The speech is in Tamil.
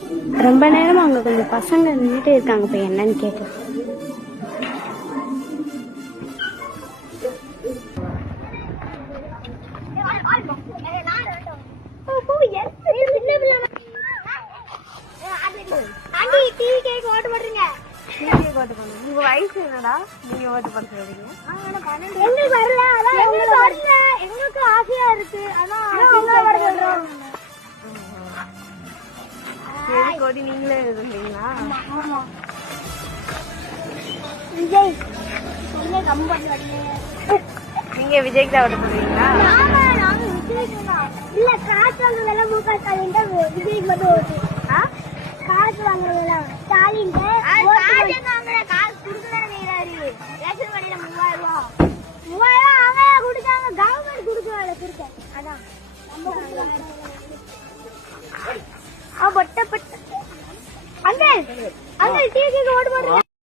ரொம்ப நேரமா அங்க கொஞ்சம் பசங்க நின்றுட்டு இருக்காங்க, போய் என்னன்னு கேட்கலாம். உங்க வயசு என்னடா? நீங்க ஓட்டு பண்ண சொல்றீங்க? எங்களுக்கு ஆசையா இருக்கு. சரி கோடி, நீங்களே இருந்தீங்களா? விஜய் கம்பெனி நீங்க விஜய்க்கு தான் ஓட்டு பண்ணுவீங்களா? இல்ல காசு வாங்குறதெல்லாம் முக ஸ்டாலின் விஜய்க்கு மட்டும் ஓட்டு. காசு வாங்குறதெல்லாம் ஸ்டாலின் காசு கொடுக்கணும். ரேஷன் கடையில 3000 அவங்க கொடுத்தாங்க, கவர்மெண்ட் கொடுக்கல கொடுக்க. அதான் நம்ம பொட்ட அந்த டீ ஓட்டு போடுறோம்.